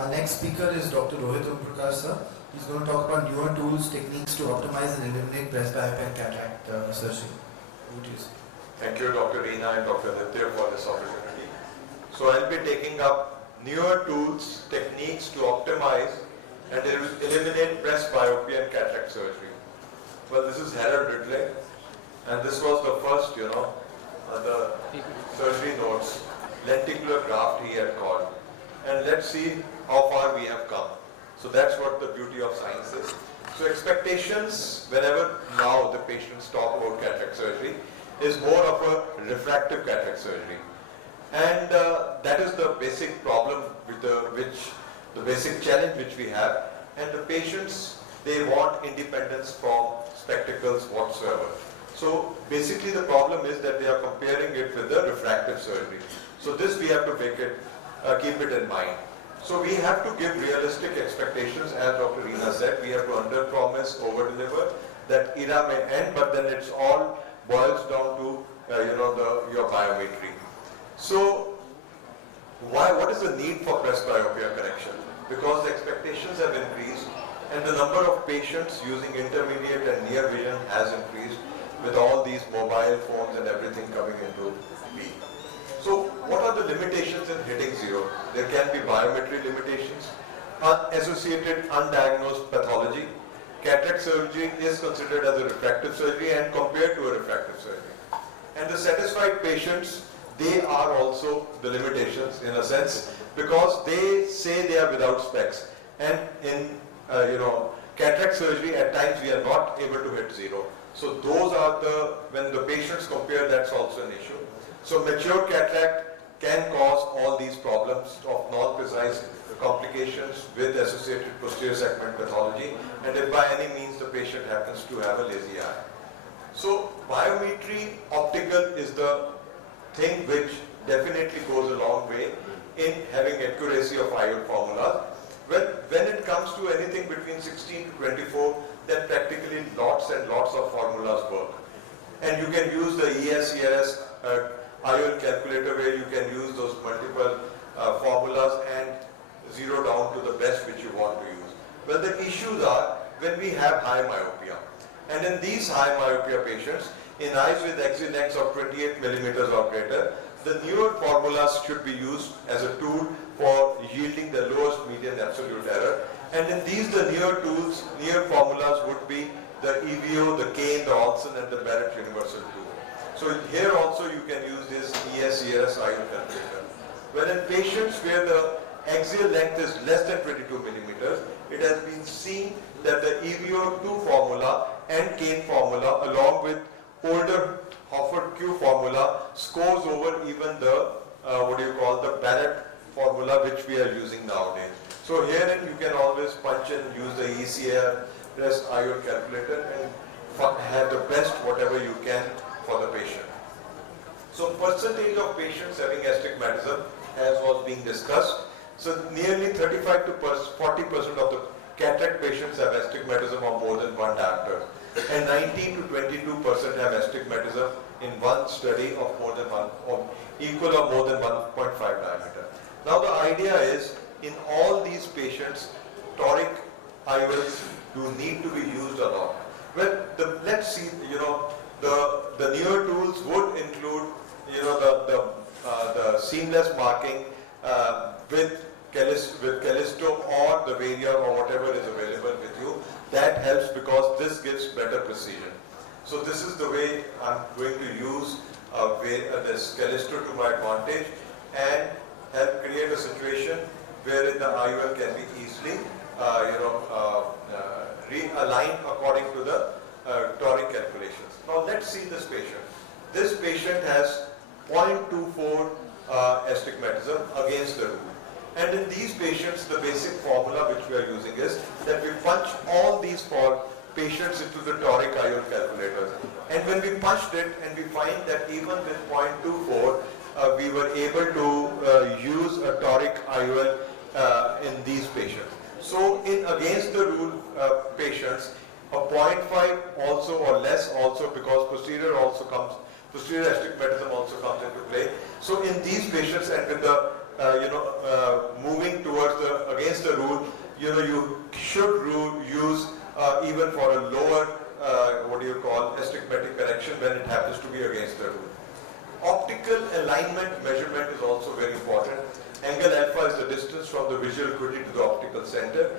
Our next speaker is Dr. Rohit Parkash sir. He's going to talk about newer tools, techniques to optimize and eliminate PRESBY and cataract surgery. Over to you, sir. Thank you, Dr. Reena and Dr. Nitya, for this opportunity. So I'll be taking up newer tools, techniques to optimize and eliminate breast myopia and cataract surgery. Well, this is Harold Ridley, and this was the first, the surgery notes, lenticular graft he had called. And let's see how far we have come. So that's what the beauty of science is. So expectations, whenever now the patients talk about cataract surgery, is more of a refractive cataract surgery. And that is the basic problem with the basic challenge which we have. And the patients, they want independence from spectacles whatsoever. So basically the problem is that they are comparing it with the refractive surgery. So this we have to make it, keep it in mind. So we have to give realistic expectations, as Dr. Reena said. We have to under-promise, over-deliver. That era may end, but then it's all boils down to your biometry. So what is the need for presbyopia correction? Because the expectations have increased and the number of patients using intermediate and near vision has increased with all these mobile phones and everything coming into being. So what are the limitations in hitting zero? There can be biometry limitations, unassociated undiagnosed pathology. Cataract surgery is considered as a refractive surgery and compared to a refractive surgery. And the satisfied patients, they are also the limitations in a sense, because they say they are without specs. And in cataract surgery, at times we are not able to hit zero. So those are when the patients compare, that's also an issue. So mature cataract can cause all these problems of non-precise complications with associated posterior segment pathology, and if by any means the patient happens to have a lazy eye. So biometry optical is the thing which definitely goes a long way in having accuracy of IOL formulas. When it comes to anything between 16 to 24, then practically lots and lots of formulas work. And you can use the ES, IOL calculator where you can use those multiple formulas and zero down to the best which you want to use. Well, the issues are when we have high myopia. And in these high myopia patients, in eyes with axial lengths of 28 millimeters or greater, the newer formulas should be used as a tool for yielding the lowest median absolute error. And in these, the newer tools, newer formulas would be the EVO, the Kane, the Olsen, and the Barrett Universal tool. So here also you can use this ES IOL calculator. When in patients where the axial length is less than 22 millimeters, it has been seen that the EVO2 formula and Kane formula along with older Hofford Q formula scores over even the the Barrett formula which we are using nowadays. So herein you can always punch and use the ECR press IOL calculator and have the best whatever you can for the patient. So percentage of patients having astigmatism, as was being discussed. So nearly 35 to 40% of the cataract patients have astigmatism of more than one diopter, and 19 to 22% have astigmatism in one study of more than one, or equal or more than 1.5 diameter. Now the idea is, in all these patients, toric IOLs do need to be used or not. Well, let's see, the newer tools would include, the seamless marking with Callisto or the Varia or whatever is available with you. That helps because this gives better precision. So this is the way I'm going to use this Callisto to my advantage and help create a situation wherein the IOL can be easily realigned according to the toric calculations. Now let's see this patient. This patient has 0.24 astigmatism against the rule. And in these patients, the basic formula which we are using is that we punch all these patients into the toric IOL calculators. And when we punched it, and we find that even with 0.24, we were able to use a toric IOL in these patients. So in against the rule patients, a 0.5 also or less also, because posterior astigmatism also comes into play. So in these patients and with the moving towards the against against the rule. You should use even for a lower, astigmatic correction when it happens to be against the rule. Optical alignment measurement is also very important. Angle alpha is the distance from the visual acuity to the optical center.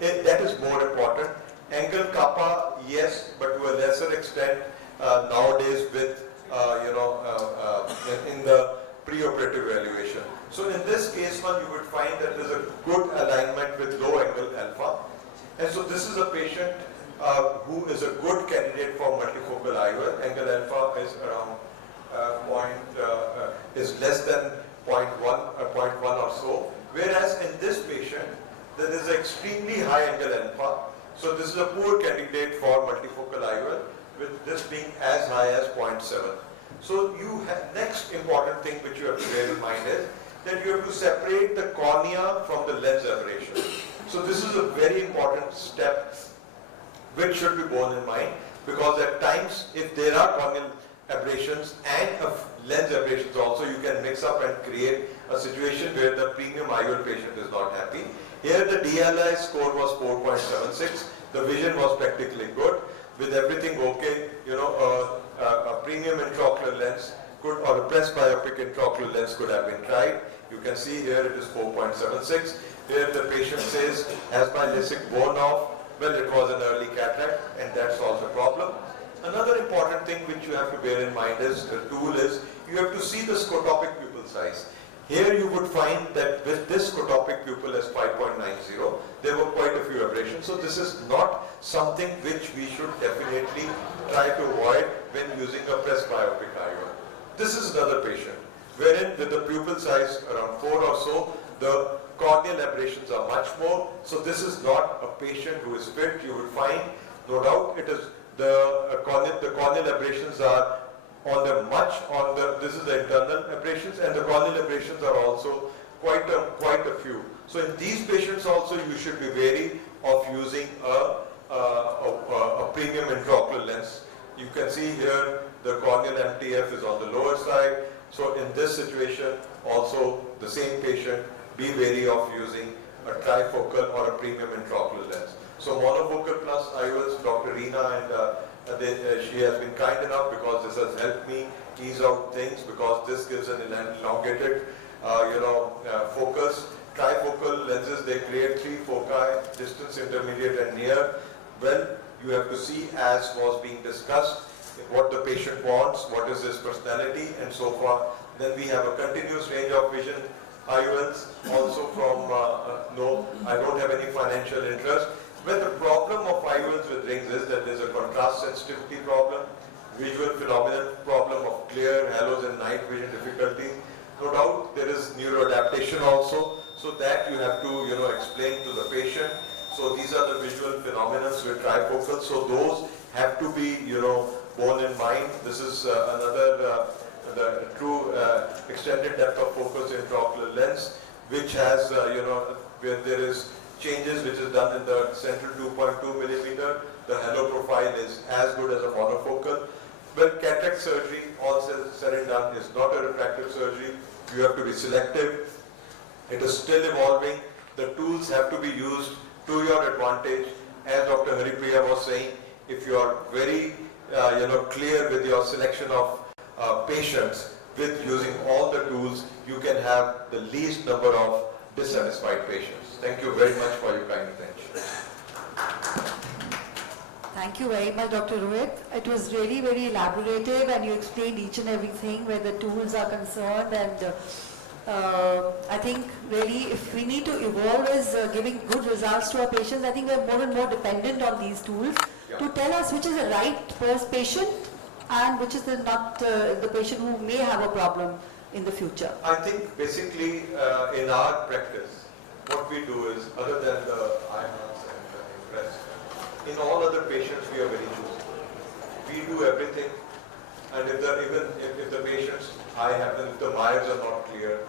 That is more important. Angle kappa, yes, but to a lesser extent nowadays with, in the preoperative evaluation. So in this case one, you would find that there is a good alignment with low angle alpha. And so this is a patient who is a good candidate for multifocal IOL. Angle alpha is around is less than 0.1 or so. Whereas in this patient, there is an extremely high angle alpha. So this is a poor candidate for multifocal IOL, with this being as high as 0.7. So next important thing which you have to bear in mind is that you have to separate the cornea from the lens aberration. So this is a very important step which should be borne in mind, because at times if there are corneal aberrations and lens aberrations also, you can mix up and create a situation where the premium IOL patient is not happy. Here the DLI score was 4.76. The vision was practically good. With everything okay, a premium intraocular lens could, or a presbyopic intraocular lens could have been tried. You can see here it is 4.76. Here the patient says, has my LASIK worn off? Well, it was an early cataract, and that solves the problem. Another important thing which you have to bear in mind is, the tool is, you have to see the scotopic pupil size. Here you would find that with this scotopic pupil as 5.90, there were quite a few aberrations. So this is not something which we should definitely try to avoid when using a presbyopic IOL. This is another patient, wherein with the pupil size around 4 or so, the corneal aberrations are much more. So this is not a patient who is fit. You would find, no doubt, it is the corneal aberrations are this is the internal aberrations, and the corneal aberrations are also quite a few. So in these patients also, you should be wary of using a premium intraocular lens. You can see here the corneal MTF is on the lower side. So in this situation also, the same patient, be wary of using a trifocal or a premium intraocular lens. So monofocal plus IOLs, Dr. Reena and she has been kind enough, because this has helped me ease out things, because this gives an elongated focus. Trifocal lenses, they create 3 foci, distance, intermediate and near. Well, you have to see, as was being discussed, what the patient wants, what is his personality, and so forth. Then we have a continuous range of vision IOLs, also from no, I don't have any financial interest. Well, the problem of IOLs with rings is that there is a contrast sensitivity problem, visual phenomenon problem of glare, halos and night vision difficulty. No doubt there is neuroadaptation also, so that you have to explain to the patient. So these are the visual phenomena with trifocals, so those have to be borne in mind. This is another the true extended depth of focus intraocular lens, which has where there is changes which is done in the central 2.2 millimeter. The halo profile is as good as a monofocal. Well, cataract surgery, all said and done, is not a refractive surgery. You have to be selective. It is still evolving. The tools have to be used to your advantage. As Dr. Haripriya was saying, if you are very clear with your selection of patients with using all the tools, you can have the least number of dissatisfied patients. Thank you very much for your kind attention. Thank you very much, Dr. Rohit. It was really very elaborative, and you explained each and everything where the tools are concerned, and I think really if we need to evolve is giving good results to our patients. I think we are more and more dependent on these tools to tell us which is the right first patient and which is the patient who may have a problem in the future. I think basically in our practice, what we do is, other than the IMAX and the impress, in all other patients we are very choosy. We do everything, and if the patient's eye happens, if the wires are not clear,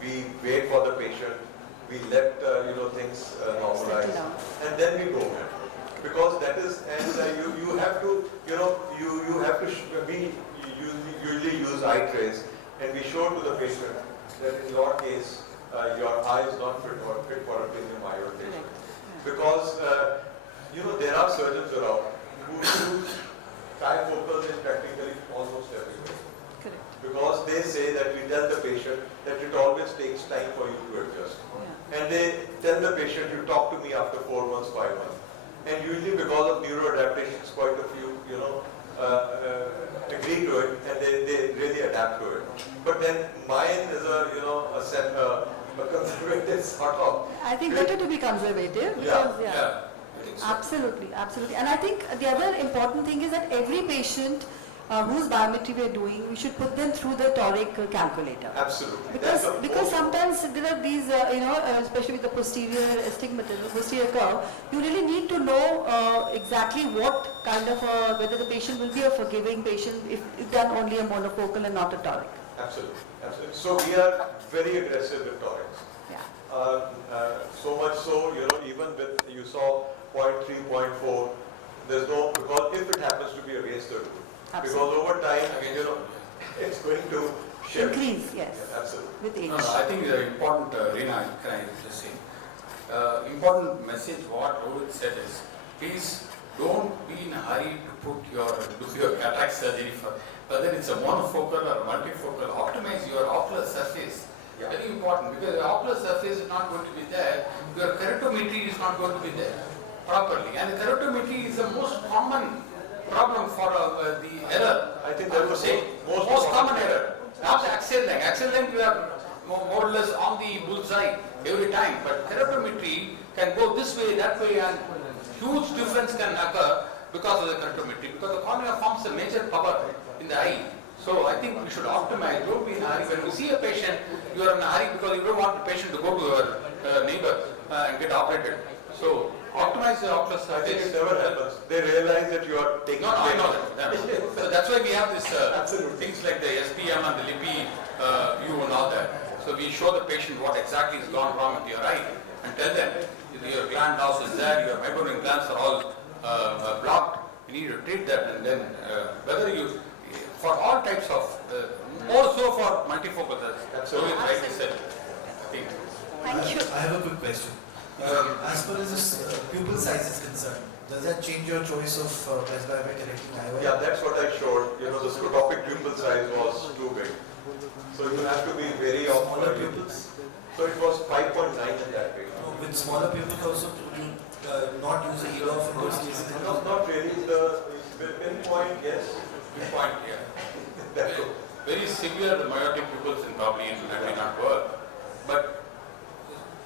we wait for the patient, we let things normalize, and then we go ahead. Because that is, and you have to, you have to we usually use eye trace, and we show to the patient that in your case, your eye is not fit for a premium IOL. because there are surgeons around who use trifocals in practically almost everywhere. Correct. Because they say that we tell the patient that it always takes time for you to adjust. Yeah. And they tell the patient, you talk to me after 4 months, 5 months. And usually because of neuroadaptations, quite a few, agree to it and they really adapt to it. But then mine is a conservative sort of. I think better to be conservative because, I think so. absolutely, absolutely. And I think the other important thing is that every patient whose biometry we are doing, we should put them through the toric calculator. Absolutely. Because sometimes there are these, especially with the posterior astigmatism, posterior curve, you really need to know exactly what kind of, whether the patient will be a forgiving patient if done only a monofocal and not a toric. Absolutely, absolutely. So we are very aggressive with torics. Yeah. So much so, even with, you saw 0.3, 0.4, there's no, because if it happens to be a waste or two, because Absolutely. over time, it's going to shift. Increase, yes, Yeah, absolutely. with age. No, I think the important, Reena, can I just say, important message what Rohit said is, please don't be in a hurry to do your cataract surgery for, whether it's a monofocal or multifocal, optimize your ocular surface. Yeah. Very important, because the ocular surface is not going to be there, your keratometry is not going to be there properly. And the keratometry is the most common problem for the error. I think I that would was say most common error. Not the axial length. Axial length we are more or less on the bullseye every time. But keratometry can go this way, that way, and huge difference can occur because of the keratometry. Because the cornea forms a major power in the eye. So I think we should optimize. Don't be in a hurry. When you see a patient, you are in a hurry because you don't want the patient to go to your neighbor and get operated. So optimize the ocular I think surface. it never happens. They realize that you are taking No, I care. know that. So that's why we have this Absolutely. things like the SPM and the LIPI view and all that. So we show the patient what exactly has gone wrong with your eye and tell them your gland loss is there, your meibomian glands are all blocked. You need to treat that, and then whether you for all types of more so for multifocal. So it's rightly said. I think. Thank you. I have a quick question. As far as this pupil size is concerned, does that change your choice of presby by correcting IOL? Yeah, that's what I showed. The scotopic pupil size was too big. So you have to be very Smaller often. pupils? So it was 5.9 in that way. With smaller pupils also, would you not use a EDOF in those cases? Not really. The pinpoint, yes. Good point here. That too. Very severe myotic pupils in probably that may not work. But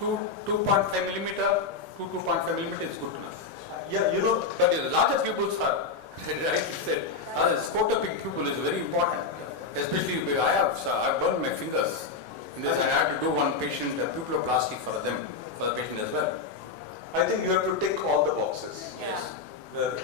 2.5 millimeter, 2.5 millimeter is good enough. Yeah, But the larger pupils are, right, you said, scotopic pupil is very important. Especially I've burned my fingers. In this, I had to do one patient pupilloplasty for the patient as well. I think you have to tick all the boxes. Yeah. The-